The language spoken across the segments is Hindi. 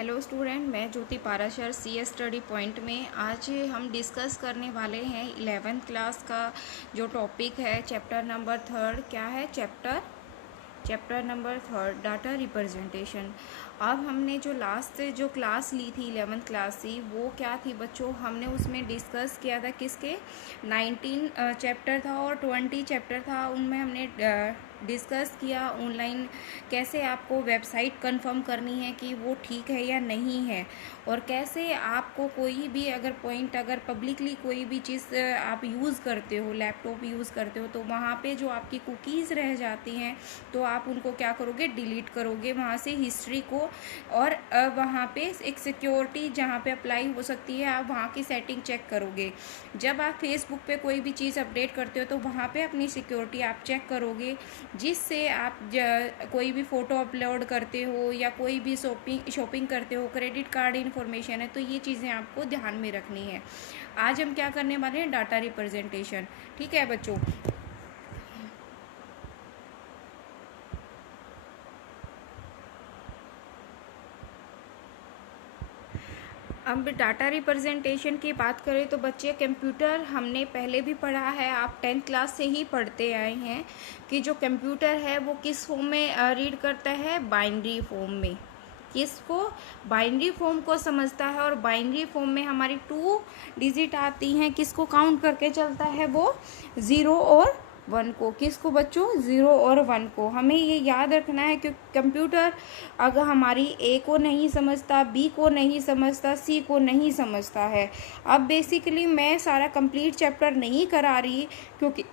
हेलो स्टूडेंट, मैं ज्योति पाराशर सी स्टडी पॉइंट में आज हम डिस्कस करने वाले हैं 11th क्लास का जो टॉपिक है चैप्टर नंबर 3। क्या है चैप्टर नंबर 3 डाटा रिप्रेजेंटेशन। अब हमने जो लास्ट जो क्लास ली थी 11th क्लास की, वो क्या थी बच्चों, हमने उसमें डिस्कस किया था किसके 19 चैप्टर था और 20 चैप्टर था। उनमें हमने डिस्कस किया ऑनलाइन कैसे आपको वेबसाइट कंफर्म करनी है कि वो ठीक है या नहीं है, और कैसे आपको कोई भी अगर पब्लिकली कोई भी चीज़ आप यूज़ करते हो, लैपटॉप यूज़ करते हो, तो वहाँ पे जो आपकी कुकीज़ रह जाती हैं तो आप उनको क्या करोगे, डिलीट करोगे वहाँ से हिस्ट्री को। और वहाँ पे एक सिक्योरिटी जहाँ पे अप्लाई हो सकती है, आप वहाँ की सेटिंग चेक करोगे। जब आप फेसबुक पे कोई भी चीज़ अपडेट करते हो तो वहाँ पे अपनी सिक्योरिटी आप चेक करोगे, जिससे आप कोई भी फ़ोटो अपलोड करते हो या कोई भी शॉपिंग करते हो, क्रेडिट कार्ड इन्फॉर्मेशन है, तो ये चीज़ें आपको ध्यान में रखनी है। आज हम क्या करने वाले हैं, डाटा रिप्रेजेंटेशन। ठीक है बच्चों। अब डाटा रिप्रेजेंटेशन की बात करें तो बच्चे, कंप्यूटर हमने पहले भी पढ़ा है, आप 10th क्लास से ही पढ़ते आए हैं कि जो कंप्यूटर है वो किस फॉर्म में रीड करता है, बाइनरी फॉर्म में। किसको, बाइनरी फॉर्म को समझता है, और बाइनरी फॉर्म में हमारी 2 डिजिट आती हैं, किसको काउंट करके चलता है, वो 0 और 1 को। किसको बच्चों, 0 और 1 को। हमें ये याद रखना है कि कंप्यूटर अगर हमारी ए को नहीं समझता, बी को नहीं समझता, सी को नहीं समझता है। अब बेसिकली मैं सारा कंप्लीट चैप्टर नहीं करा रही, क्योंकि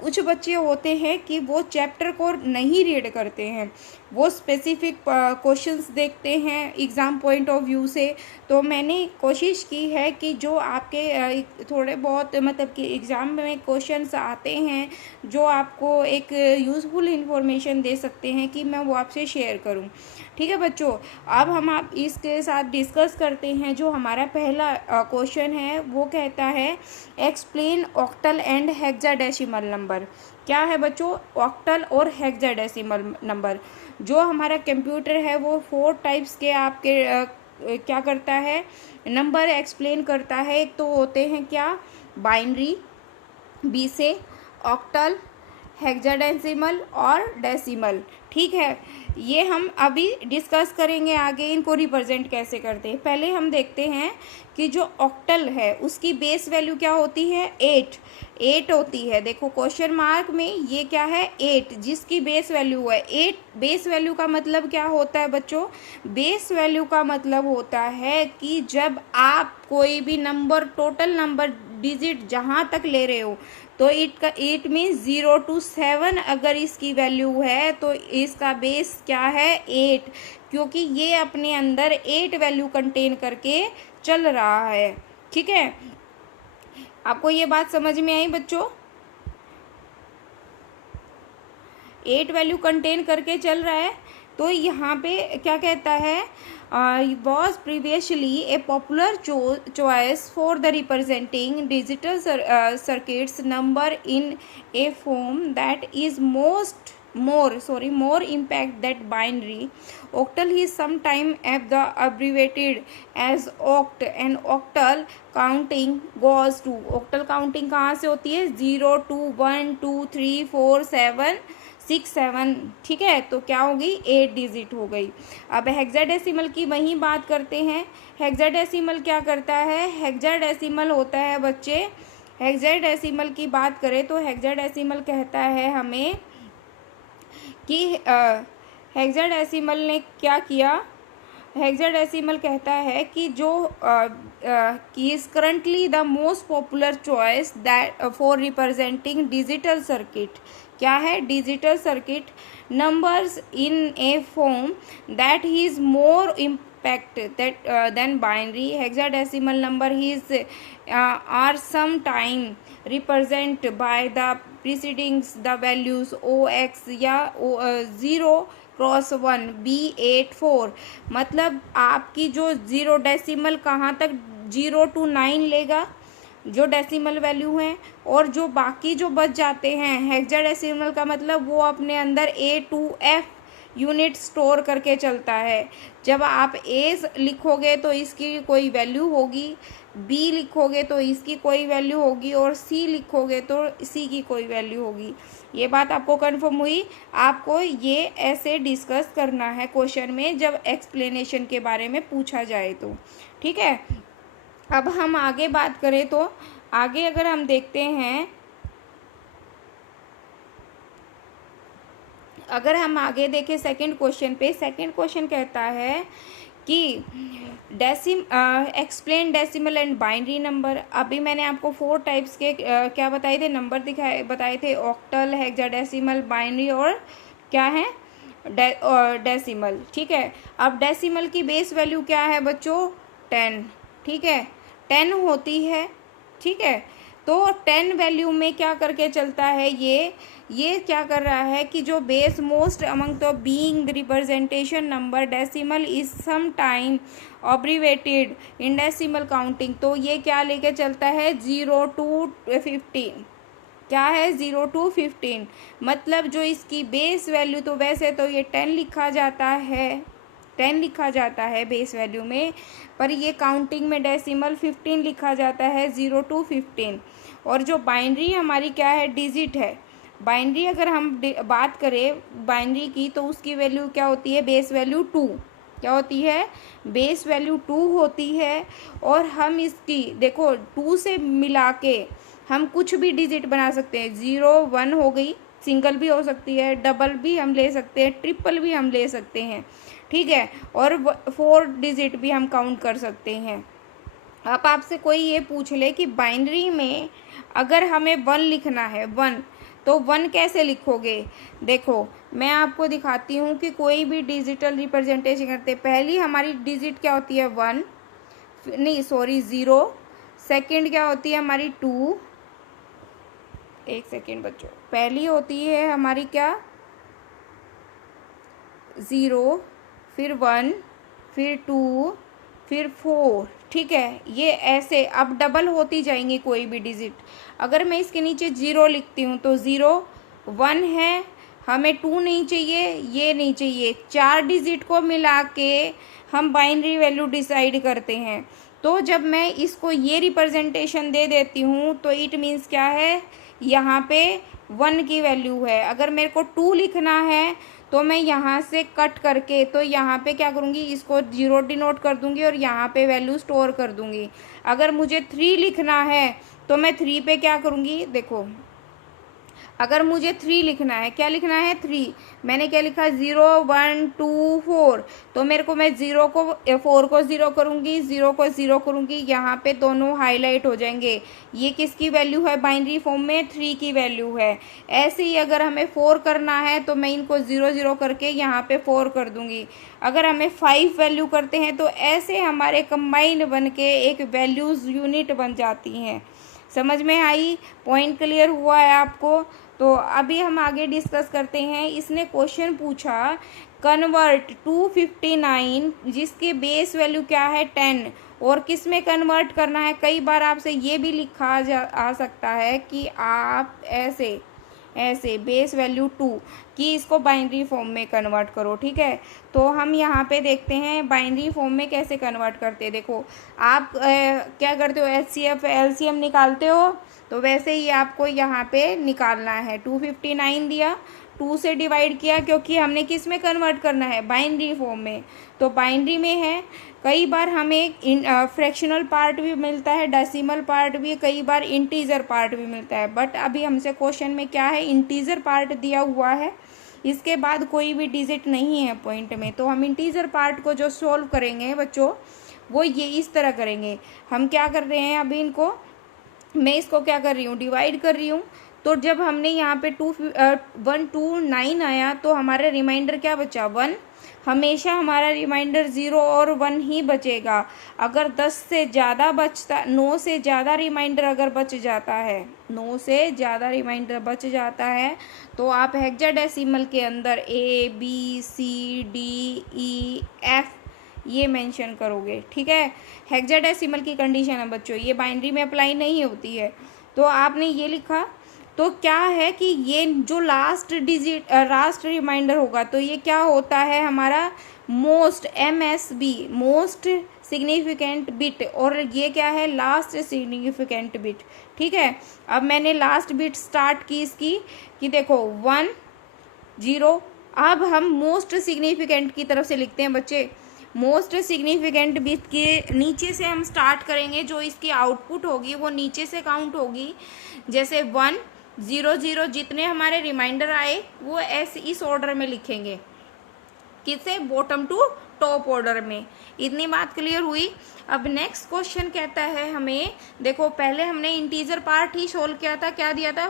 कुछ बच्चे होते हैं कि वो चैप्टर को नहीं रीड करते हैं, वो स्पेसिफिक क्वेश्चंस देखते हैं एग्ज़ाम पॉइंट ऑफ व्यू से। तो मैंने कोशिश की है कि जो आपके थोड़े बहुत मतलब कि एग्ज़ाम में क्वेश्चंस आते हैं जो आपको एक यूज़फुल इंफॉर्मेशन दे सकते हैं, कि मैं वो आपसे शेयर करूं। ठीक है बच्चों। अब हम आप इसके साथ डिस्कस करते हैं। जो हमारा पहला क्वेश्चन है वो कहता है explain octal and hexadecimal number. क्या है बच्चों, ऑक्टल और हेक्साडेसिमल नंबर। जो हमारा कंप्यूटर है वो 4 टाइप्स के आपके क्या करता है, नंबर एक्सप्लेन करता है। एक तो होते हैं क्या, बाइनरी, बी से ऑक्टल, हेक्साडेसिमल और डेसिमल। ठीक है, ये हम अभी डिस्कस करेंगे आगे इनको रिप्रेजेंट कैसे करते हैं। पहले हम देखते हैं कि जो ऑक्टल है उसकी बेस वैल्यू क्या होती है, 8 होती है। देखो क्वेश्चन मार्क में ये क्या है, 8, जिसकी बेस वैल्यू है 8। बेस वैल्यू का मतलब क्या होता है बच्चों, बेस वैल्यू का मतलब होता है कि जब आप कोई भी नंबर, टोटल नंबर डिजिट जहाँ तक ले रहे हो, तो 8 मीन्स 0 to 7 अगर इसकी वैल्यू है तो इसका बेस क्या है, 8, क्योंकि ये अपने अंदर 8 वैल्यू कंटेन करके चल रहा है। ठीक है, आपको ये बात समझ में आई बच्चों, 8 वैल्यू कंटेन करके चल रहा है। तो यहाँ पे क्या कहता है, was previously a popular choice for the representing digital circuits number in a form that is more impact that binary. Octal is sometimes abbreviated as oct, and octal counting goes to, octal counting कहाँ से होती है, 0 to 1 2 3 4 7 6 7। ठीक है, तो क्या होगी, 8 डिजिट हो गई। अब हेक्साडेसिमल की वही बात करते हैं। हेक्साडेसिमल क्या करता है, हेक्साडेसिमल होता है बच्चे, हेक्साडेसिमल की बात करें तो हेक्साडेसिमल कहता है हमें कि हेक्साडेसिमल ने क्या किया, हेक्साडेसिमल कहता है कि जो कि is currently the most popular choice that for representing digital circuit. क्या है, digital circuit numbers in A form that is more impact that than binary. Hexadecimal number is are sometime represent by the preceding the values ox या 0 क्रॉस 1 B84। मतलब आपकी जो 0 डेसिमल कहाँ तक, 0 to 9 लेगा जो डेसिमल वैल्यू हैं, और जो बाकी जो बच जाते हैं हेक्साडेसिमल का मतलब वो अपने अंदर A to F unit store करके चलता है। जब आप ए लिखोगे तो इसकी कोई वैल्यू होगी, बी लिखोगे तो इसकी कोई वैल्यू होगी, और सी लिखोगे तो सी की कोई वैल्यू होगी। ये बात आपको कन्फर्म हुई? आपको ये ऐसे डिस्कस करना है क्वेश्चन में जब एक्सप्लेनेशन के बारे में पूछा जाए तो, ठीक है। अब हम आगे बात करें तो आगे अगर हम देखते हैं, अगर हम आगे देखें सेकंड क्वेश्चन पे, सेकंड क्वेश्चन कहता है कि explain decimal and binary number. अभी मैंने आपको 4 टाइप्स के क्या बताए थे, नंबर बताए थे, ऑक्टल, हेक्साडेसिमल, बाइनरी और क्या है डेसिमल, ठीक है। अब डेसिमल की बेस वैल्यू क्या है बच्चों? 10, ठीक है, 10 होती है, ठीक है। तो 10 वैल्यू में क्या करके चलता है, ये क्या कर रहा है कि जो base most among the being representation number decimal is some time abbreviated in decimal counting. तो ये क्या लेके चलता है? 0 to 15। क्या है? 0 to 15। मतलब जो इसकी बेस वैल्यू, तो वैसे तो ये 10 लिखा जाता है, 10 लिखा जाता है बेस वैल्यू में, पर ये काउंटिंग में डेसिमल 15 लिखा जाता है, 0 to 15। और जो बाइनरी हमारी क्या है? डिजिट है। बाइनरी अगर हम बात करें बाइनरी की, तो उसकी वैल्यू क्या होती है? Base value 2। क्या होती है? बेस वैल्यू 2 होती है। और हम इसकी देखो 2 से मिला के हम कुछ भी डिजिट बना सकते हैं। 0 1 हो गई, सिंगल भी हो सकती है, डबल भी हम ले सकते हैं, ट्रिपल भी हम ले सकते हैं, ठीक है। और 4 डिजिट भी हम काउंट कर सकते हैं। अब आपसे कोई ये पूछ ले कि बाइनरी में अगर हमें 1 लिखना है, 1, तो 1 कैसे लिखोगे? देखो मैं आपको दिखाती हूँ कि कोई भी डिजिटल रिप्रेजेंटेशन करते, पहली हमारी डिजिट क्या होती है? 1, नहीं सॉरी 0। सेकंड क्या होती है हमारी? 2। एक सेकेंड बच्चों, पहली होती है हमारी क्या? 0, फिर 1, फिर 2, फिर 4, ठीक है। ये ऐसे अब डबल होती जाएंगी कोई भी डिजिट। अगर मैं इसके नीचे 0 लिखती हूँ तो 0, 1 है, हमें 2 नहीं चाहिए, ये नहीं चाहिए, 4 डिजिट को मिला के हम बाइनरी वैल्यू डिसाइड करते हैं। तो जब मैं इसको ये रिप्रेजेंटेशन दे देती हूँ तो इट मीन्स क्या है? यहाँ पे 1 की वैल्यू है। अगर मेरे को 2 लिखना है तो मैं यहाँ से कट करके, तो यहाँ पे क्या करूँगी? इसको 0 डिनोट कर दूँगी और यहाँ पे वैल्यू स्टोर कर दूँगी। अगर मुझे 3 लिखना है तो मैं 3 पे क्या करूँगी? देखो अगर मुझे 3 लिखना है, क्या लिखना है? 3। मैंने क्या लिखा? 0 1 2 4। तो मेरे को मैं 4 को 0 करूँगी, 0 को 0 करूँगी, यहाँ पे दोनों हाईलाइट हो जाएंगे। ये किसकी वैल्यू है? बाइनरी फॉर्म में 3 की वैल्यू है। ऐसे ही अगर हमें 4 करना है तो मैं इनको 0 0 करके यहाँ पे 4 कर दूँगी। अगर हमें 5 वैल्यू करते हैं तो ऐसे हमारे कंबाइंड बन के एक वैल्यूज़ यूनिट बन जाती हैं। समझ में आई? पॉइंट क्लियर हुआ है आपको? तो अभी हम आगे डिस्कस करते हैं। इसने क्वेश्चन पूछा कन्वर्ट 259 जिसके बेस वैल्यू क्या है? 10, और किस में कन्वर्ट करना है? कई बार आपसे ये भी लिखा आ सकता है कि आप ऐसे बेस वैल्यू 2 कि इसको बाइनरी फॉर्म में कन्वर्ट करो, ठीक है। तो हम यहाँ पे देखते हैं बाइनरी फॉर्म में कैसे कन्वर्ट करते हैं। देखो आप क्या करते हो? HCF LCM निकालते हो, तो वैसे ही आपको यहाँ पे निकालना है। 259 दिया, 2 से डिवाइड किया, क्योंकि हमने किस में कन्वर्ट करना है? बाइनरी फॉर्म में। तो बाइनरी में है। कई बार हमें फ्रैक्शनल पार्ट भी मिलता है, डेसिमल पार्ट भी, कई बार इंटीजर पार्ट भी मिलता है। बट अभी हमसे क्वेश्चन में क्या है? इंटीजर पार्ट दिया हुआ है, इसके बाद कोई भी डिजिट नहीं है पॉइंट में। तो हम इंटीजर पार्ट को जो सोल्व करेंगे बच्चों, वो ये इस तरह करेंगे। हम क्या कर रहे हैं अभी? मैं इसको क्या कर रही हूँ? डिवाइड कर रही हूँ। तो जब हमने यहाँ पे 129 आया तो हमारा रिमाइंडर क्या बचा? 1। हमेशा हमारा रिमाइंडर 0 और 1 ही बचेगा। अगर 10 से ज़्यादा बचता, 9 से ज़्यादा रिमाइंडर अगर बच जाता है, 9 से ज़्यादा रिमाइंडर बच जाता है, तो आप हेक्साडेसिमल के अंदर ABCDEF ये मेंशन करोगे, ठीक है। हेक्साडेसिमल की कंडीशन है बच्चों, ये बाइनरी में अप्लाई नहीं होती है। तो आपने ये लिखा, तो क्या है कि ये जो लास्ट रिमाइंडर होगा तो ये क्या होता है हमारा most, MSB, most significant bit, और ये क्या है लास्ट सिग्निफिकेंट बिट। ठीक है, अब मैंने लास्ट बिट स्टार्ट की इसकी कि देखो 1 0। अब हम मोस्ट सिग्निफिकेंट की तरफ से लिखते हैं बच्चे। मोस्ट सिग्निफिकेंट बिट के नीचे से हम स्टार्ट करेंगे, जो इसकी आउटपुट होगी वो नीचे से काउंट होगी। जैसे 1 0 0 जितने हमारे रिमाइंडर आए वो ऐसे इस ऑर्डर में लिखेंगे, किसे, बॉटम टू टॉप ऑर्डर में। इतनी बात क्लियर हुई। अब नेक्स्ट क्वेश्चन कहता है हमें, देखो पहले हमने इंटीजर पार्ट ही सोल्व किया था, क्या दिया था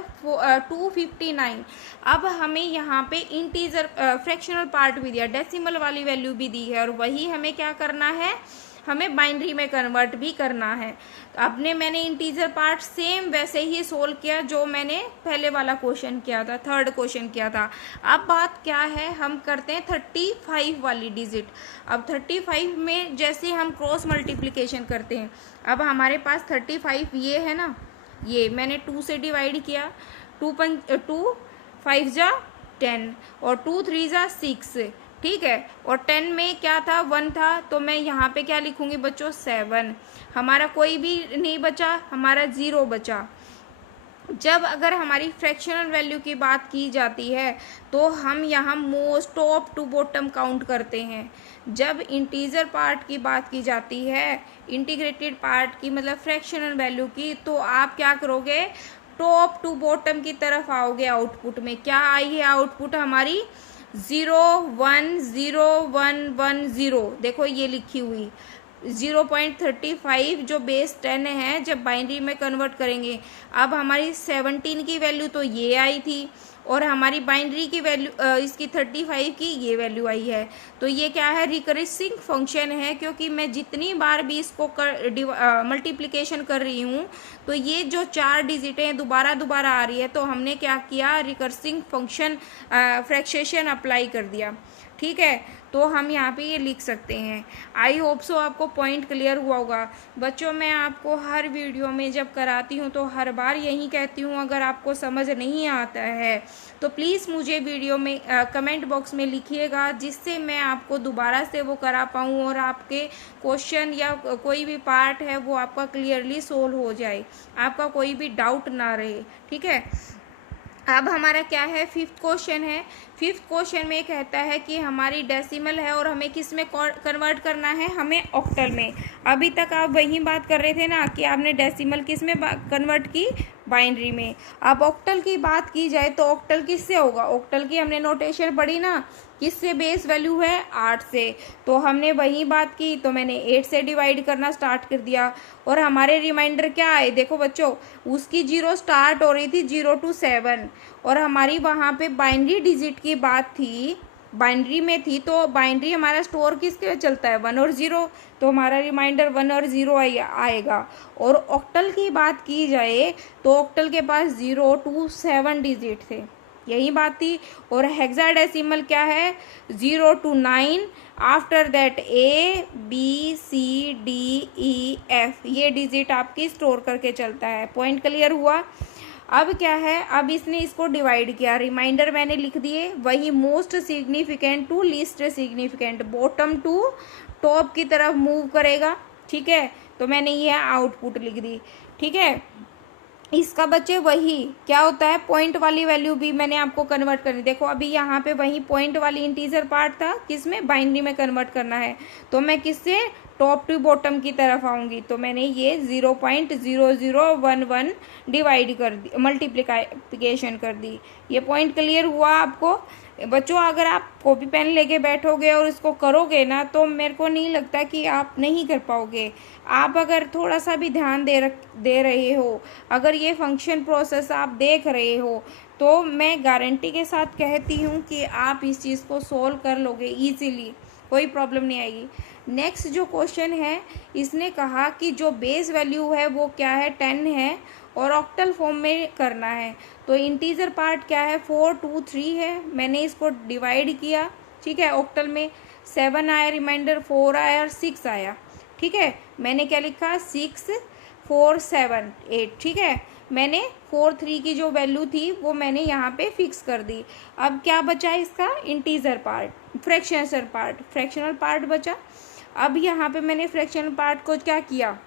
259। अब हमें यहाँ पे इंटीजर फ्रैक्शनल पार्ट भी दिया, डेसिमल वाली वैल्यू भी दी है, और वही हमें क्या करना है, हमें बाइनरी में कन्वर्ट भी करना है। तो अपने मैंने इंटीजर पार्ट सेम वैसे ही सोल्व किया जो मैंने पहले वाला क्वेश्चन किया था, थर्ड क्वेश्चन किया था। अब बात क्या है, हम करते हैं 35 वाली डिजिट। अब 35 में जैसे हम क्रॉस मल्टीप्लिकेशन करते हैं, अब हमारे पास 35 ये है ना, ये मैंने 2 से डिवाइड किया, 2 5 जा 10 और 2 3 जा 6। ठीक है, और 10 में क्या था, 1 था, तो मैं यहाँ पे क्या लिखूंगी बच्चों 7। हमारा कोई भी नहीं बचा, हमारा 0 बचा। जब अगर हमारी फ्रैक्शनल वैल्यू की बात की जाती है तो हम यहाँ most top to bottom count करते हैं। जब इंटीजर पार्ट की बात की जाती है, इंटीग्रेटेड पार्ट की मतलब फ्रैक्शनल वैल्यू की, तो आप क्या करोगे, टॉप टू बॉटम की तरफ आओगे। आउटपुट में क्या आई है, आउटपुट हमारी 0 1 0 1 1 0। देखो ये लिखी हुई 0.35 जो बेस 10 है, जब बाइनरी में कन्वर्ट करेंगे। अब हमारी 17 की वैल्यू तो ये आई थी, और हमारी बाइनरी की वैल्यू इसकी 35 की ये वैल्यू आई है। तो ये क्या है, रिकरेसिंग फंक्शन है, क्योंकि मैं जितनी बार भी इसको मल्टीप्लिकेशन कर रही हूँ तो ये जो 4 डिजिटें दोबारा दोबारा आ रही है, तो हमने क्या किया, रिकर्सिंग फंक्शन फ्रैक्शन अप्लाई कर दिया। ठीक है, तो हम यहाँ पे ये लिख सकते हैं। आई होप सो आपको पॉइंट क्लियर हुआ होगा। बच्चों मैं आपको हर वीडियो में जब कराती हूँ तो हर बार यही कहती हूँ, अगर आपको समझ नहीं आता है तो प्लीज़ मुझे वीडियो में कमेंट बॉक्स में लिखिएगा, जिससे मैं आपको दोबारा से वो करा पाऊँ और आपके क्वेश्चन या कोई भी पार्ट है वो आपका क्लियरली सोल्व हो जाए, आपका कोई भी डाउट ना रहे। ठीक है, अब हमारा क्या है, 5th क्वेश्चन है। 5th क्वेश्चन में कहता है कि हमारी डेसिमल है और हमें किस में कन्वर्ट करना है, हमें ऑक्टल में। अभी तक आप वही बात कर रहे थे ना कि आपने डेसिमल किस में कन्वर्ट की, बाइनरी में। अब ऑक्टल की बात की जाए तो ऑक्टल किससे होगा, ऑक्टल की हमने नोटेशन पढ़ी ना, किससे बेस वैल्यू है 8 से, तो हमने वही बात की, तो मैंने 8 से डिवाइड करना स्टार्ट कर दिया। और हमारे रिमाइंडर क्या आए, देखो बच्चों उसकी 0 स्टार्ट हो रही थी 0 to 7, और हमारी वहाँ पे बाइनरी डिजिट की बात थी, बाइनरी में थी, तो बाइनरी हमारा स्टोर किसके चलता है 1 और 0, तो हमारा रिमाइंडर 1 और 0 आएगा। और ऑक्टल की बात की जाए तो ऑक्टल के पास 0 to 7 डिजिट थे, यही बात थी। और हेक्साडेसिमल क्या है, 0 to 9, आफ्टर दैट ABCDEF, ये डिजिट आपकी स्टोर करके चलता है। पॉइंट क्लियर हुआ। अब क्या है, अब इसने इसको डिवाइड किया, रिमाइंडर मैंने लिख दिए, वही most significant to least significant, bottom to top की तरफ मूव करेगा। ठीक है, तो मैंने ये आउटपुट लिख दी। ठीक है, इसका बच्चे वही क्या होता है, पॉइंट वाली वैल्यू भी मैंने आपको कन्वर्ट करनी। देखो अभी यहाँ पे वही पॉइंट वाली इंटीजर पार्ट था, किसमें, बाइनरी में कन्वर्ट करना है, तो मैं किससे, टॉप टू बॉटम की तरफ आऊँगी, तो मैंने ये 0.0011 डिवाइड कर दी, मल्टीप्लिकेशन कर दी। ये पॉइंट क्लियर हुआ आपको बच्चों। अगर आप कॉपी पेन लेके बैठोगे और इसको करोगे ना, तो मेरे को नहीं लगता कि आप नहीं कर पाओगे। आप अगर थोड़ा सा भी ध्यान दे रहे हो, अगर ये फंक्शन प्रोसेस आप देख रहे हो, तो मैं गारंटी के साथ कहती हूँ कि आप इस चीज़ को सोल्व कर लोगे ईजीली, कोई प्रॉब्लम नहीं आएगी। नेक्स्ट जो क्वेश्चन है, इसने कहा कि जो बेस वैल्यू है वो क्या है, 10 है, और ऑक्टल फॉर्म में करना है। तो इंटीजर पार्ट क्या है, 4 2 3 है, मैंने इसको डिवाइड किया। ठीक है, ऑक्टल में 7 आया रिमाइंडर, 4 आया और 6 आया। ठीक है, मैंने क्या लिखा, 6 4 7 8। ठीक है, मैंने 4 3 की जो वैल्यू थी वो मैंने यहाँ पे फिक्स कर दी। अब क्या बचा इसका इंटीजर पार्ट, फ्रैक्शनल पार्ट बचा। अब यहाँ पे मैंने फ्रैक्शनल पार्ट को क्या किया,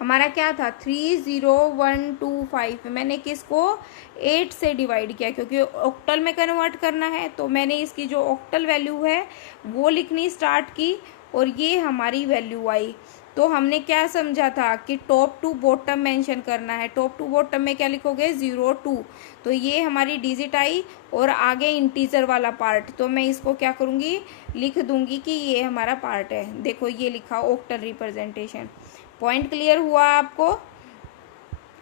हमारा क्या था 30125, मैंने किसको 8 से डिवाइड किया क्योंकि ऑक्टल में कन्वर्ट करना है। तो मैंने इसकी जो ऑक्टल वैल्यू है वो लिखनी स्टार्ट की और ये हमारी वैल्यू आई। तो हमने क्या समझा था कि टॉप टू बॉटम मेंशन करना है। टॉप टू बॉटम में क्या लिखोगे 02, तो ये हमारी डिजिट आई और आगे इंटीजर वाला पार्ट, तो मैं इसको क्या करूँगी लिख दूंगी कि ये हमारा पार्ट है। देखो ये लिखा ऑक्टल रिप्रेजेंटेशन। पॉइंट क्लियर हुआ आपको।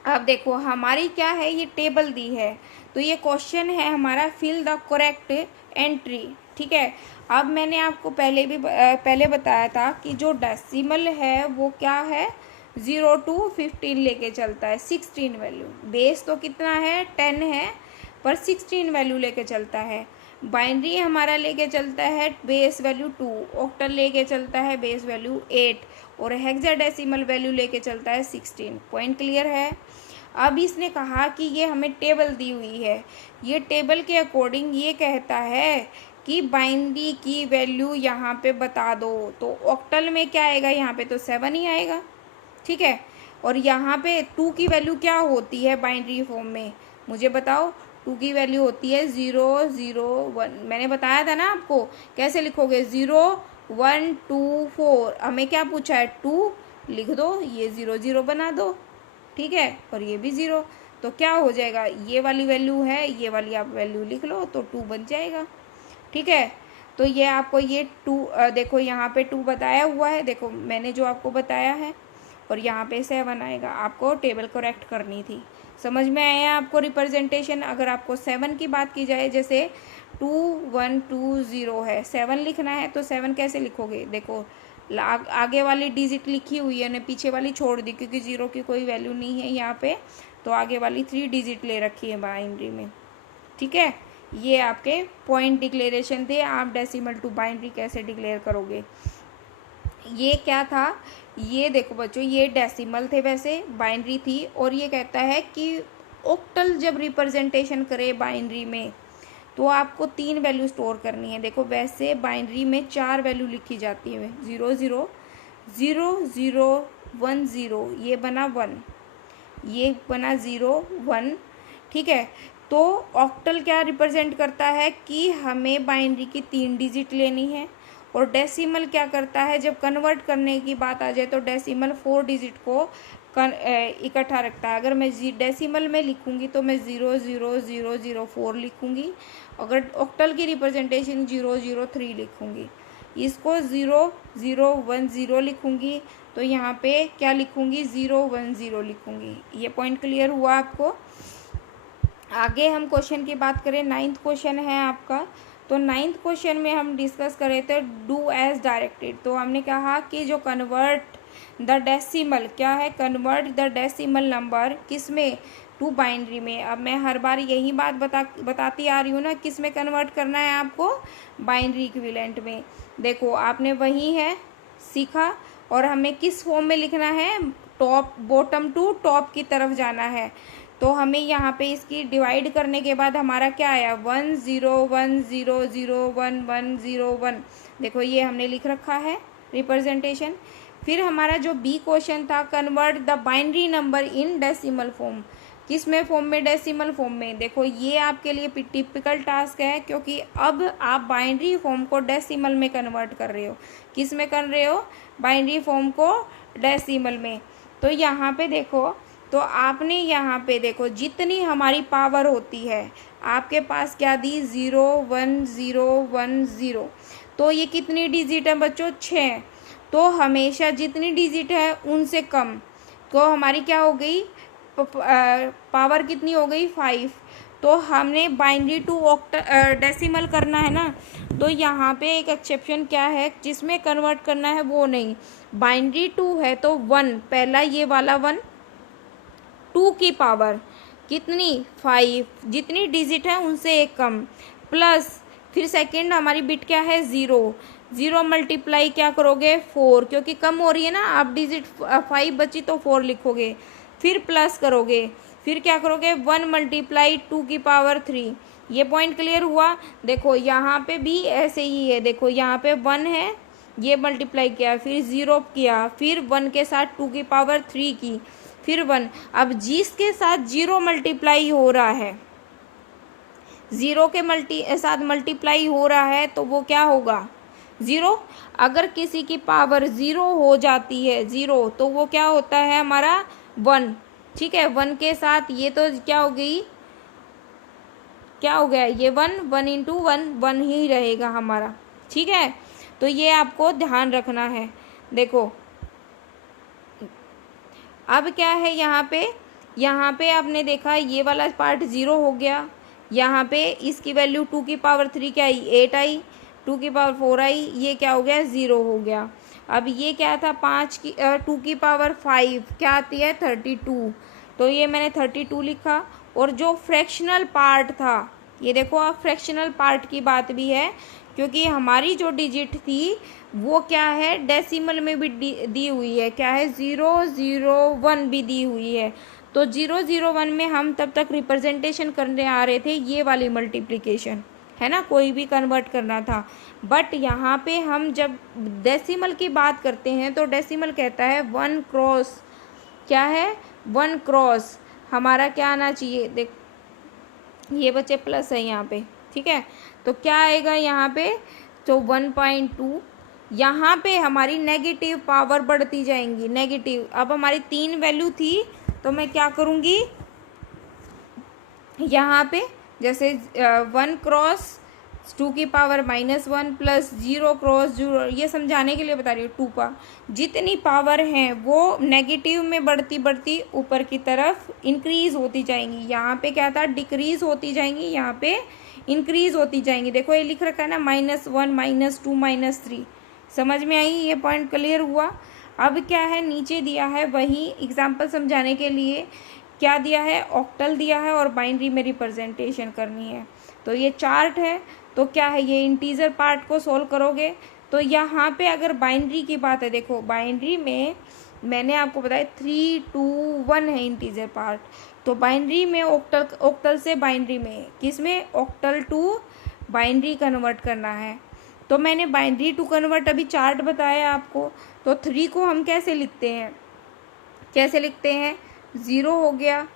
अब देखो हमारी क्या है, ये टेबल दी है, तो ये क्वेश्चन है हमारा फिल द करेक्ट एंट्री। ठीक है, अब मैंने आपको पहले बताया था कि जो डेसिमल है वो क्या है 0 to 15 लेके चलता है, 16 वैल्यू। बेस तो कितना है 10 है पर 16 वैल्यू लेके चलता है। बाइनरी हमारा लेके चलता है बेस वैल्यू 2, ऑक्टल लेके चलता है बेस वैल्यू 8 और हेक्साडेसिमल वैल्यू लेके चलता है 16। पॉइंट क्लियर है। अब इसने कहा कि ये हमें टेबल दी हुई है, ये टेबल के अकॉर्डिंग ये कहता है कि बाइनरी की वैल्यू यहाँ पे बता दो। तो ऑक्टल में क्या आएगा, यहाँ पे तो 7 ही आएगा। ठीक है, और यहाँ पे 2 की वैल्यू क्या होती है बाइनरी फॉर्म में, मुझे बताओ। 2 की वैल्यू होती है 0 0 1, मैंने बताया था ना आपको कैसे लिखोगे 0 1 2 4। हमें क्या पूछा है 2 लिख दो, ये 0 0 बना दो। ठीक है, और ये भी 0, तो क्या हो जाएगा, ये वाली वैल्यू है, ये वाली आप वैल्यू लिख लो तो 2 बन जाएगा। ठीक है, तो ये आपको ये 2 देखो यहाँ पे 2 बताया हुआ है, देखो मैंने जो आपको बताया है, और यहाँ पे 7 आएगा। आपको टेबल करेक्ट करनी थी। समझ में आया आपको रिप्रेजेंटेशन। अगर आपको 7 की बात की जाए, जैसे 2 1 2 0 है, 7 लिखना है तो 7 कैसे लिखोगे, देखो आगे वाली डिजिट लिखी हुई है ने पीछे वाली छोड़ दी क्योंकि 0 की कोई वैल्यू नहीं है यहाँ पे, तो आगे वाली 3 डिजिट ले रखी है बाइनरी में। ठीक है, ये आपके पॉइंट डिक्लेरेशन थे। आप डेसिमल टू बाइनरी कैसे डिक्लेयर करोगे, ये क्या था, ये देखो बच्चों ये डेसिमल थे, वैसे बाइनरी थी। और ये कहता है कि ऑक्टल जब रिप्रेजेंटेशन करे बाइनरी में तो आपको 3 वैल्यू स्टोर करनी है। देखो वैसे बाइनरी में 4 वैल्यू लिखी जाती है, 0 0 0 0 1 0, ये बना 1, ये बना 0 1। ठीक है, तो ऑक्टल क्या रिप्रेजेंट करता है कि हमें बाइनरी की 3 डिजिट लेनी है। और डेसिमल क्या करता है, जब कन्वर्ट करने की बात आ जाए तो डेसिमल 4 डिजिट को इकट्ठा रखता है। अगर मैं डेसिमल में लिखूंगी तो मैं 0 0 0 0 4 लिखूंगी, अगर ऑक्टल की रिप्रेजेंटेशन 0 0 3 लिखूंगी, इसको 0 0 1 0 लिखूंगी, तो यहाँ पे क्या लिखूंगी 0 1 0 लिखूंगी। ये पॉइंट क्लियर हुआ आपको। आगे हम क्वेश्चन की बात करें, 9th क्वेश्चन है आपका। तो 9th क्वेश्चन में हम डिस्कस कर रहे थे डू एज डायरेक्टेड। तो हमने कहा कि जो कन्वर्ट द डेसिमल क्या है, कन्वर्ट द डेसिमल नंबर किस में, टू बाइनरी में। अब मैं हर बार यही बात बताती आ रही हूँ ना, किस में कन्वर्ट करना है आपको, बाइनरी इक्विवेलेंट में। देखो आपने वही है सीखा, और हमें किस फॉर्म में लिखना है, टॉप बॉटम टू टॉप की तरफ जाना है। तो हमें यहाँ पे इसकी डिवाइड करने के बाद हमारा क्या आया 1 0 1 0 0 1 1 0 1। देखो ये हमने लिख रखा है रिप्रेजेंटेशन। फिर हमारा जो बी क्वेश्चन था, convert the binary number in decimal form, किस में फॉर्म में, डेसिमल फॉर्म में। देखो ये आपके लिए टिपिकल टास्क है क्योंकि अब आप बाइनरी फॉर्म को डेसिमल में कन्वर्ट कर रहे हो। किस में कर रहे हो, बाइनरी फॉर्म को डेसिमल में। तो यहाँ पे देखो, तो आपने यहाँ पे देखो जितनी हमारी पावर होती है आपके पास क्या दी 0 1 0 1 0, तो ये कितनी डिजिट है बच्चों 6। तो हमेशा जितनी डिजिट है उनसे कम, तो हमारी क्या हो गई पावर कितनी हो गई 5। तो हमने बाइनरी टू डेसिमल करना है ना, तो यहाँ पे एक एक्सेप्शन क्या है, जिसमें कन्वर्ट करना है वो नहीं, बाइनरी टू है तो 1, पहला ये वाला 1, 2 की पावर कितनी 5, जितनी डिजिट है उनसे एक कम, प्लस फिर सेकंड हमारी बिट क्या है 0 0 मल्टीप्लाई क्या करोगे 4, क्योंकि कम हो रही है ना, आप डिजिट 5 बची तो 4 लिखोगे। फिर प्लस करोगे, फिर क्या करोगे 1 मल्टीप्लाई 2 की पावर 3। ये पॉइंट क्लियर हुआ। देखो यहाँ पे भी ऐसे ही है, देखो यहाँ पे 1 है, ये मल्टीप्लाई किया, फिर 0 किया, फिर 1 के साथ 2 की पावर 3 की, फिर 1। अब जिसके साथ 0 मल्टीप्लाई हो रहा है, 0 के साथ मल्टीप्लाई हो रहा है, तो वो क्या होगा 0। अगर किसी की पावर 0 हो जाती है 0, तो वो क्या होता है हमारा 1। ठीक है, 1 के साथ ये तो क्या हो गई, क्या हो गया ये 1 इंटू 1 ही रहेगा हमारा। ठीक है, तो ये आपको ध्यान रखना है। देखो अब क्या है यहाँ पे आपने देखा ये वाला पार्ट 0 हो गया, यहाँ पे इसकी वैल्यू 2 की पावर 3 क्या आई 8 आई, 2 की पावर 4 आई, ये क्या हो गया 0 हो गया। अब ये क्या था 2 की पावर 5 क्या आती है 32, तो ये मैंने 32 लिखा। और जो फ्रैक्शनल पार्ट था, ये देखो आप फ्रैक्शनल पार्ट की बात भी है, क्योंकि हमारी जो डिजिट थी वो क्या है डेसिमल में भी दी हुई है, क्या है 001 भी दी हुई है। तो 001 में हम तब तक रिप्रेजेंटेशन करने आ रहे थे ये वाली मल्टीप्लिकेशन, है ना, कोई भी कन्वर्ट करना था। बट यहाँ पे हम जब डेसिमल की बात करते हैं तो डेसिमल कहता है 1 क्रॉस, क्या है 1 क्रॉस हमारा क्या आना चाहिए, देख ये बच्चे प्लस है यहाँ पे। ठीक है, तो क्या आएगा यहाँ पे, तो 1.2। यहाँ पे हमारी नेगेटिव पावर बढ़ती जाएंगी, नेगेटिव। अब हमारी 3 वैल्यू थी, तो मैं क्या करूँगी यहाँ पे जैसे 1 क्रॉस 2 की पावर -1 प्लस 0 क्रॉस 0, ये समझाने के लिए बता रही हूँ। 2 का जितनी पावर है वो नेगेटिव में बढ़ती बढ़ती ऊपर की तरफ इंक्रीज होती जाएंगी। यहाँ पे क्या था डिक्रीज होती जाएंगी, यहाँ पे इंक्रीज होती जाएंगी। देखो ये लिख रखा है ना -1 -2 -3, समझ में आई, ये पॉइंट क्लियर हुआ। अब क्या है नीचे दिया है वही एग्जाम्पल समझाने के लिए, क्या दिया है ऑक्टल दिया है और बाइनरी में रिप्रेजेंटेशन करनी है। तो ये चार्ट है, तो क्या है ये इंटीजर पार्ट को सोल्व करोगे। तो यहाँ पे अगर बाइनरी की बात है, देखो बाइनरी में मैंने आपको बताया 3 2 1 है इंटीजर पार्ट, तो बाइनरी में ऑक्टल से बाइनरी में किस में ऑक्टल टू बाइनरी कन्वर्ट करना है। तो मैंने बाइनरी टू कन्वर्ट अभी चार्ट बताया आपको। तो 3 को हम कैसे लिखते हैं, 0 हो गया,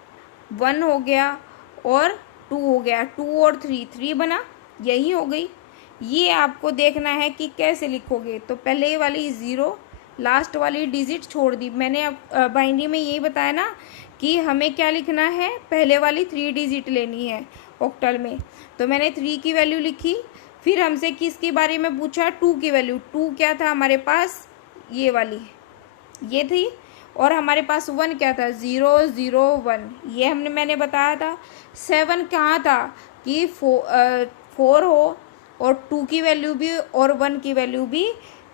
1 हो गया और 2 हो गया, 2 और 3 बना, यही हो गई। ये आपको देखना है कि कैसे लिखोगे। तो पहले ये वाली 0, लास्ट वाली डिजिट छोड़ दी। मैंने अब बाइनरी में यही बताया ना कि हमें क्या लिखना है, पहले वाली 3 डिजिट लेनी है ऑक्टल में। तो मैंने 3 की वैल्यू लिखी, फिर हमसे किसके बारे में पूछा 2 की वैल्यू। 2 क्या था हमारे पास, ये वाली ये थी, और हमारे पास 1 क्या था 0 0 1, ये मैंने बताया था। 7 कहाँ था कि 4 हो और 2 की वैल्यू भी और 1 की वैल्यू भी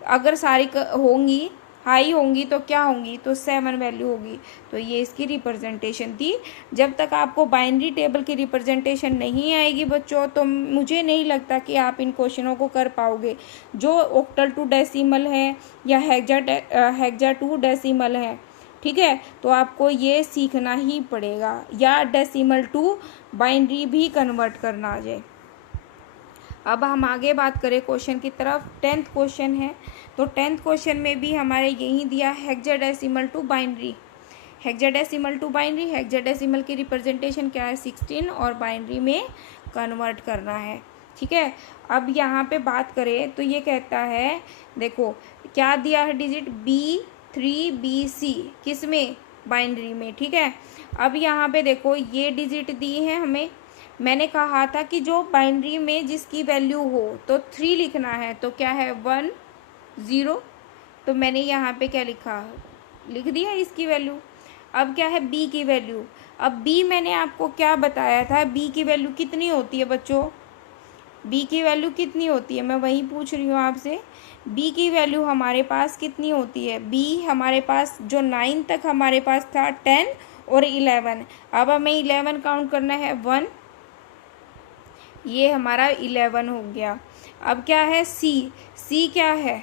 अगर सारी होंगी हाई होंगी तो क्या होंगी, तो 7 वैल्यू होगी। तो ये इसकी रिप्रेजेंटेशन थी। जब तक आपको बाइनरी टेबल की रिप्रेजेंटेशन नहीं आएगी बच्चों, तो मुझे नहीं लगता कि आप इन क्वेश्चनों को कर पाओगे। जो ऑक्टल टू डेसिमल है या हेक्सा टू डेसिमल है, ठीक है, तो आपको ये सीखना ही पड़ेगा, या डेसिमल टू बाइनरी भी कन्वर्ट करना आ जाए। अब हम आगे बात करें क्वेश्चन की तरफ। 10th क्वेश्चन है, तो 10th क्वेश्चन में भी हमारे यही दिया hexadecimal to binary. Hexadecimal to binary, hexadecimal की रिप्रेजेंटेशन क्या है 16 और बाइनरी में कन्वर्ट करना है। ठीक है, अब यहाँ पे बात करें तो ये कहता है, देखो क्या दिया है डिजिट B3BC, किस में, बाइनरी में। ठीक है, अब यहाँ पे देखो ये डिजिट दी है हमें। मैंने कहा था कि जो बाइनरी में जिसकी वैल्यू हो तो 3 लिखना है, तो क्या है 1 0, तो मैंने यहाँ पे क्या लिख दिया इसकी वैल्यू। अब क्या है B की वैल्यू। अब B मैंने आपको क्या बताया था, B की वैल्यू कितनी होती है बच्चों, B की वैल्यू कितनी होती है, मैं वही पूछ रही हूँ आपसे। B की वैल्यू हमारे पास कितनी होती है, B हमारे पास जो 9 तक हमारे पास था 10 और 11। अब हमें 11 काउंट करना है 1, ये हमारा 11 हो गया। अब क्या है C क्या है,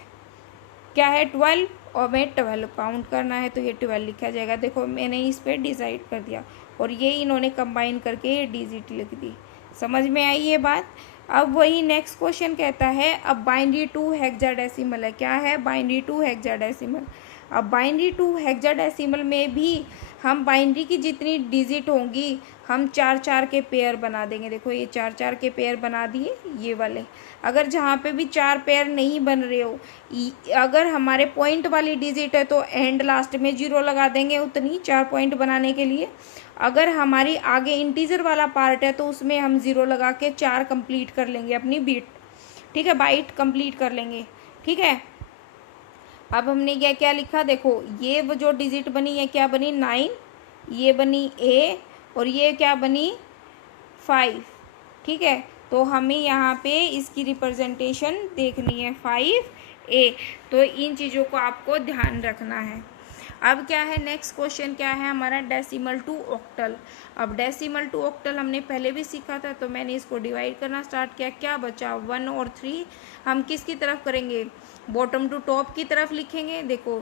क्या है 12 और मैं 12 काउंट करना है तो ये 12 लिखा जाएगा। देखो मैंने इस पर डिसाइड कर दिया और ये इन्होंने कंबाइन करके ये डिजिट लिख दी। समझ में आई ये बात। अब वही नेक्स्ट क्वेश्चन कहता है अब बाइनरी टू हेक्साडेसिमल है। क्या है? Binary to hexadecimal. अब बाइनरी टू हेक्साडेसिमल में भी हम बाइनरी की जितनी डिजिट होंगी हम 4-4 के पेयर बना देंगे। देखो ये 4-4 के पेयर बना दिए ये वाले। अगर जहाँ पे भी 4 पेयर नहीं बन रहे हो, अगर हमारे पॉइंट वाली डिजिट है तो एंड लास्ट में 0 लगा देंगे उतनी 4 पॉइंट बनाने के लिए। अगर हमारी आगे इंटीजर वाला पार्ट है तो उसमें हम 0 लगा के 4 कंप्लीट कर लेंगे अपनी बीट। ठीक है, बाइट कंप्लीट कर लेंगे। ठीक है, अब हमने क्या क्या लिखा, देखो ये वो जो डिजिट बनी है क्या बनी 9, ये बनी A और ये क्या बनी 5। ठीक है, तो हमें यहाँ पे इसकी रिप्रेजेंटेशन देखनी है 5A। तो इन चीज़ों को आपको ध्यान रखना है। अब क्या है नेक्स्ट क्वेश्चन क्या है हमारा, डेसिमल टू ऑक्टल। अब डेसिमल टू ऑक्टल हमने पहले भी सीखा था तो मैंने इसको डिवाइड करना स्टार्ट किया। क्या बचा 1 और 3, हम किसकी तरफ करेंगे, बॉटम टू टॉप की तरफ लिखेंगे। देखो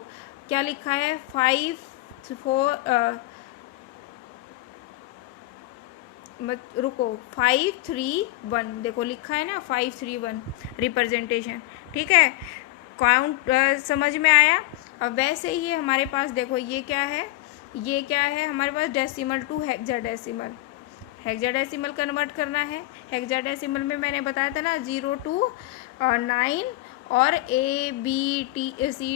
क्या लिखा है 5 4 रुको 5 3 1, देखो लिखा है ना 5 3 1 रिप्रेजेंटेशन। ठीक है, काउंट समझ में आया। अब वैसे ही हमारे पास देखो ये क्या है, ये क्या है हमारे पास decimal to hexadecimal. Hexadecimal convert करना है। हेक्साडेसिमल में मैंने बताया था ना 0 to 9 और ABCDF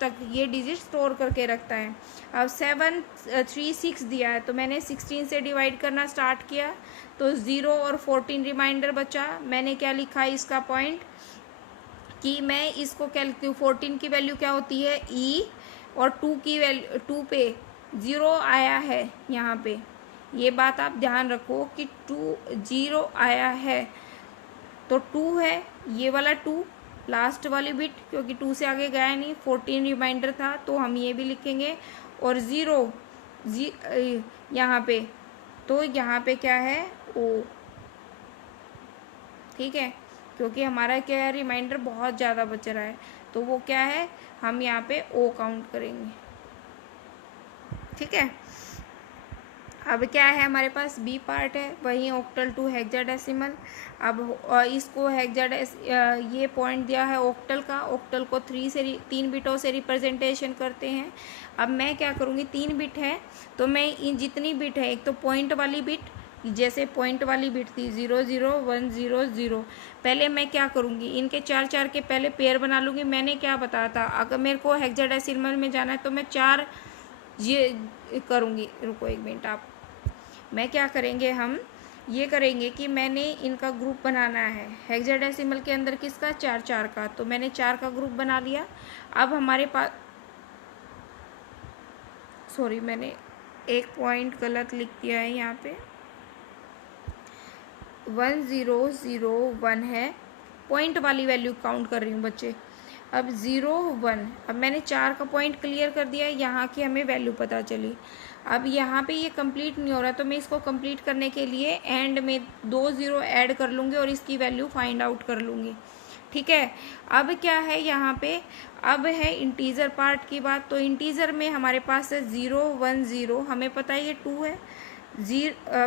तक ये डिजिट स्टोर करके रखता है। अब 7 3 6 दिया है तो मैंने 16 से डिवाइड करना स्टार्ट किया तो 0 और 14 रिमाइंडर बचा। मैंने क्या लिखा इसका पॉइंट कि मैं इसको क्या लिखती हूँ, 14 की वैल्यू क्या होती है E और 2 की वैल्यू 2 पे 0 आया है यहाँ पे। ये बात आप ध्यान रखो कि 2 0 आया है तो 2 है, ये वाला 2 लास्ट वाली बिट क्योंकि 2 से आगे गया नहीं, 14 रिमाइंडर था तो हम ये भी लिखेंगे। और 0 यहाँ पे, तो यहाँ पे क्या है O। ठीक है, क्योंकि हमारा क्या है रिमाइंडर बहुत ज़्यादा बच रहा है तो वो क्या है हम यहाँ पे O काउंट करेंगे। ठीक है, अब क्या है हमारे पास बी पार्ट है वही ऑक्टल टू हेक्साडेसिमल। अब इसको ये पॉइंट दिया है ऑक्टल का, ऑक्टल को 3 बिटों से रिप्रेजेंटेशन करते हैं। अब मैं क्या करूँगी 3 बिट है तो मैं इन जितनी बिट है, एक तो पॉइंट वाली बिट, जैसे पॉइंट वाली बिट थी 0 0 1 0 0, पहले मैं क्या करूँगी इनके 4-4 के पहले पेयर बना लूँगी। मैंने क्या बताया था, अगर मेरे को हेक्साडेसिमल में जाना है तो मैं 4 ये करूँगी। रुको एक मिनट, आप मैं क्या करेंगे हम ये करेंगे कि मैंने इनका ग्रुप बनाना है हेक्साडेसिमल के अंदर किसका 4-4 का, तो मैंने 4 का ग्रुप बना लिया। अब हमारे पास सॉरी मैंने एक पॉइंट गलत लिख दिया है यहाँ पे, 1 0 0 1 है, पॉइंट वाली वैल्यू काउंट कर रही हूँ बच्चे। अब 0 1, अब मैंने 4 का पॉइंट क्लियर कर दिया है, यहाँ की हमें वैल्यू पता चली। अब यहाँ पे ये कंप्लीट नहीं हो रहा तो मैं इसको कंप्लीट करने के लिए एंड में 2 0 ऐड कर लूँगी और इसकी वैल्यू फाइंड आउट कर लूँगी। ठीक है, अब क्या है यहाँ पे, अब है इंटीजर पार्ट की बात। तो इंटीजर में हमारे पास है 0 1 0, हमें पता है ये 2 है,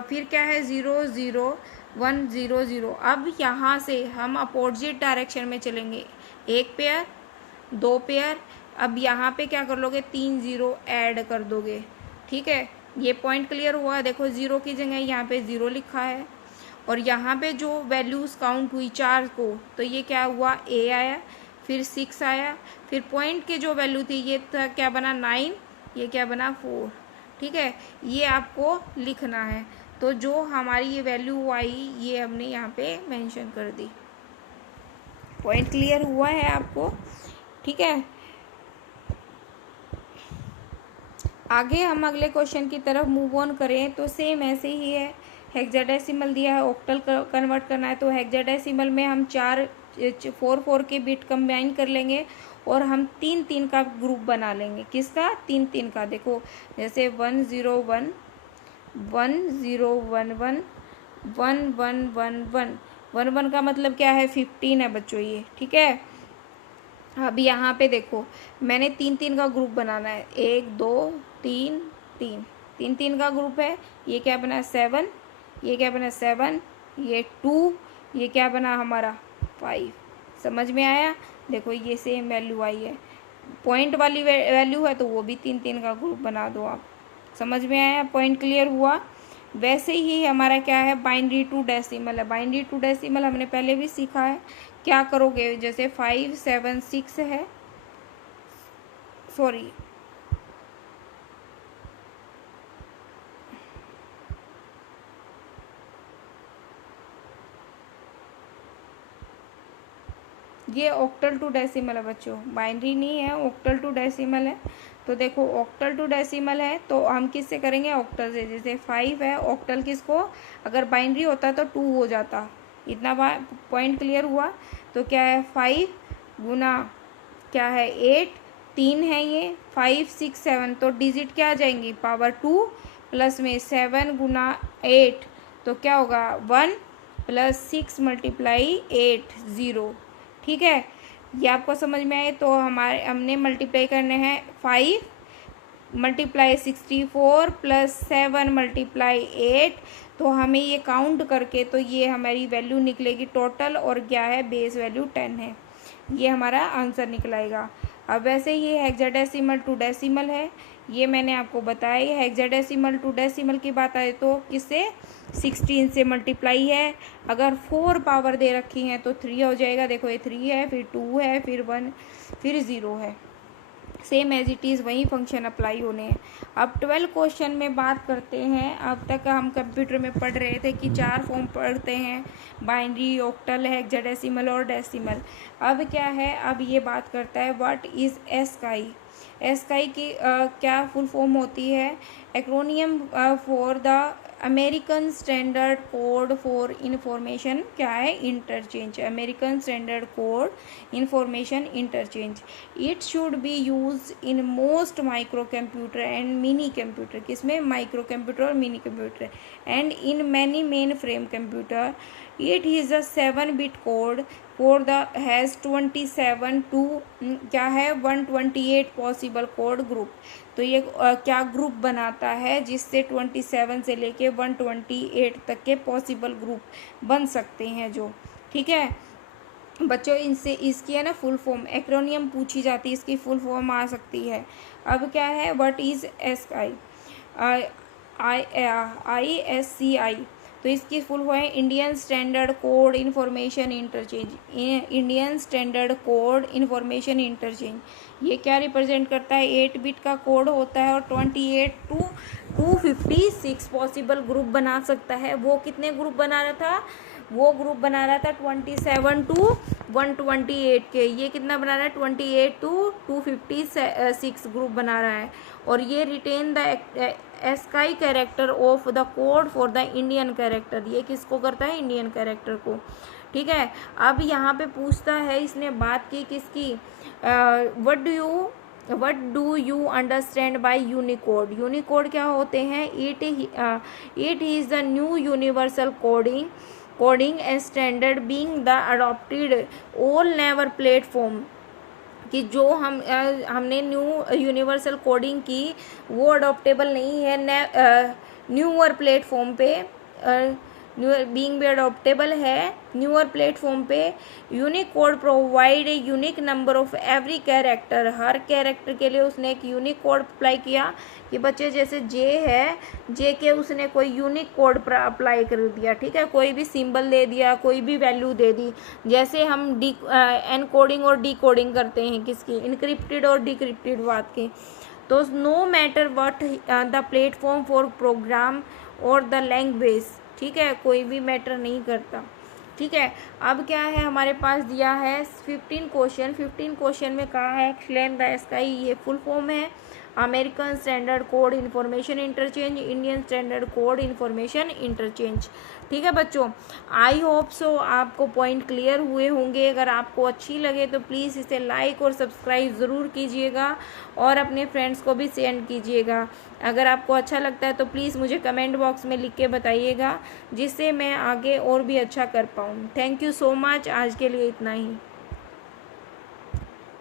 फिर क्या है 0 0 1 0 0। अब यहाँ से हम अपोजिट डायरेक्शन में चलेंगे, 1 पेयर 2 पेयर। अब यहाँ पे क्या कर लोगे 3 0 ऐड कर दोगे। ठीक है, ये पॉइंट क्लियर हुआ। देखो 0 की जगह यहाँ पे 0 लिखा है और यहाँ पे जो वैल्यूज़ काउंट हुई 4 को, तो ये क्या हुआ A आया, फिर 6 आया, फिर पॉइंट की जो वैल्यू थी ये था क्या बना 9, ये क्या बना 4। ठीक है, ये आपको लिखना है। तो जो हमारी ये वैल्यू आई ये हमने यहाँ पे मेंशन कर दी। पॉइंट क्लियर हुआ है आपको। ठीक है, आगे हम अगले क्वेश्चन की तरफ मूव ऑन करें तो सेम ऐसे ही है। हेक्साडेसिमल दिया है, ऑक्टल कन्वर्ट करना है तो हेक्साडेसिमल में हम 4 के बिट कंबाइन कर लेंगे और हम 3 का ग्रुप बना लेंगे। किसका 3 का, देखो जैसे 1 0 1 1 0 1 1 1 1 1 1 1 1 का मतलब क्या है 15 है बच्चों ये। ठीक है, अब यहाँ पे देखो, मैंने 3-3 का ग्रुप बनाना है, 1 2 3 3, 3-3 का ग्रुप है। ये क्या बना 7, ये क्या बना 7, ये 2, ये क्या बना हमारा 5। समझ में आया? देखो ये सेम वैल्यू आई है, पॉइंट वाली वैल्यू है तो वो भी 3-3 का ग्रुप बना दो आप। समझ में आया? पॉइंट क्लियर हुआ? वैसे ही हमारा क्या है, बाइनरी टू डेसिमल है। बाइनरी टू डेसिमल हमने पहले भी सीखा है। क्या करोगे, जैसे 5 7 6 है, सॉरी ये ऑक्टल टू डेसिमल है बच्चों, बाइनरी नहीं है, ऑक्टल टू डेसिमल है। तो देखो ऑक्टल टू डेसिमल है तो हम किससे करेंगे, ऑक्टल से। जैसे 5 है, ऑक्टल किसको, अगर बाइनरी होता तो 2 हो जाता। इतना पॉइंट क्लियर हुआ? तो क्या है 5 गुना क्या है 8, 3 है ये, 5 6 7, तो डिजिट क्या आ जाएंगी, पावर 2 प्लस में 7 गुना 8, तो क्या होगा 1 प्लस 6 मल्टीप्लाई 8 0। ठीक है, ये आपको समझ में आए? तो हमने मल्टीप्लाई करने हैं 5 मल्टीप्लाई 64 प्लस 7 मल्टीप्लाई 8, तो हमें ये काउंट करके तो ये हमारी वैल्यू निकलेगी टोटल, और क्या है बेस वैल्यू 10 है। ये हमारा आंसर निकलाएगा। अब वैसे ही हेक्साडेसिमल टू डेसिमल है, ये मैंने आपको बताया। ये हेक्साडेसिमल टू डेसिमल की बात आए तो किससे, 16 से मल्टीप्लाई है। अगर 4 पावर दे रखी हैं तो 3 हो जाएगा। देखो ये 3 है, फिर 2 है, फिर 1, फिर 0 है। सेम एज इट इज़ वही फंक्शन अप्लाई होने हैं। अब 12 क्वेश्चन में बात करते हैं। अब तक हम कंप्यूटर में पढ़ रहे थे कि 4 फॉर्म पढ़ते हैं, बाइनरी, ऑक्टल, हेक्साडेसिमल और डेसिमल। अब क्या है, अब ये बात करता है व्हाट इज़ एस्काई। एस्काई की क्या फुल फॉर्म होती है, acronym for the American standard code for information क्या है, interchange. American standard code information interchange. It should be use in most micro computer and mini computer, किसमें, माइक्रो कंप्यूटर और mini computer, and in many mainframe computer. It is a 7-bit code for the has 27 to क्या है 128 पॉसिबल कोड ग्रुप। तो ये क्या ग्रुप बनाता है जिससे 27 से लेके 128 तक के पॉसिबल ग्रुप बन सकते हैं जो। ठीक है बच्चों, इनसे इसकी है ना फुल फॉर्म, एक्रोनियम पूछी जाती है, इसकी फुल फॉर्म आ सकती है। अब क्या है, व्हाट इज़ एस्काई, ISCI, तो इसकी फुल फॉर्म है Indian standard code information interchange. Indian standard code information interchange ये क्या रिप्रेजेंट करता है, 8-bit का कोड होता है और 28 टू 256 पॉसिबल ग्रुप बना सकता है। वो कितने ग्रुप बना रहा था, वो ग्रुप बना रहा था 27 टू 128 के। ये कितना बना रहा है, 28 टू 256 ग्रुप बना रहा है। और ये written the ASCII character of the code for the Indian character, ये किसको करता है, इंडियन कैरेक्टर को। ठीक है, अब यहाँ पे पूछता है, इसने बात की किसकी, what do you understand by Unicode. Unicode क्या होते हैं, it is the new universal coding and standard being the adopted all never platform, कि जो हमने न्यू यूनिवर्सल कोडिंग की वो अडॉप्टेबल नहीं है न्यूअर प्लेटफॉर्म पे, बीइंग भी अडॉप्टेबल है न्यूअर प्लेटफॉर्म पे। Unique code provide a unique number of every character, her character के लिए उसने एक यूनिक कोड अप्लाई किया। कि बच्चे जैसे जे है, जे के उसने कोई यूनिक कोड अप्लाई कर दिया। ठीक है, कोई भी सिंबल दे दिया, कोई भी वैल्यू दे दी। जैसे हम एनकोडिंग और डिकोडिंग करते हैं किसकी, इनक्रिप्टेड और डिक्रिप्टेड बात की। तो no matter what the platform for program और द लैंग्वेज, ठीक है, कोई भी मैटर नहीं करता। ठीक है, अब क्या है हमारे पास दिया है 15 क्वेश्चन में कहा है एक्सप्लेन द एस्काई। ये फुल फॉर्म है American standard code information interchange, Indian standard code information interchange. ठीक है बच्चों, आई होप सो आपको पॉइंट क्लियर हुए होंगे। अगर आपको अच्छी लगे तो प्लीज़ इसे लाइक और सब्सक्राइब ज़रूर कीजिएगा और अपने फ्रेंड्स को भी सेंड कीजिएगा। अगर आपको अच्छा लगता है तो प्लीज़ मुझे कमेंट बॉक्स में लिख के बताइएगा, जिससे मैं आगे और भी अच्छा कर पाऊँ। थैंक यू सो मच, आज के लिए इतना ही।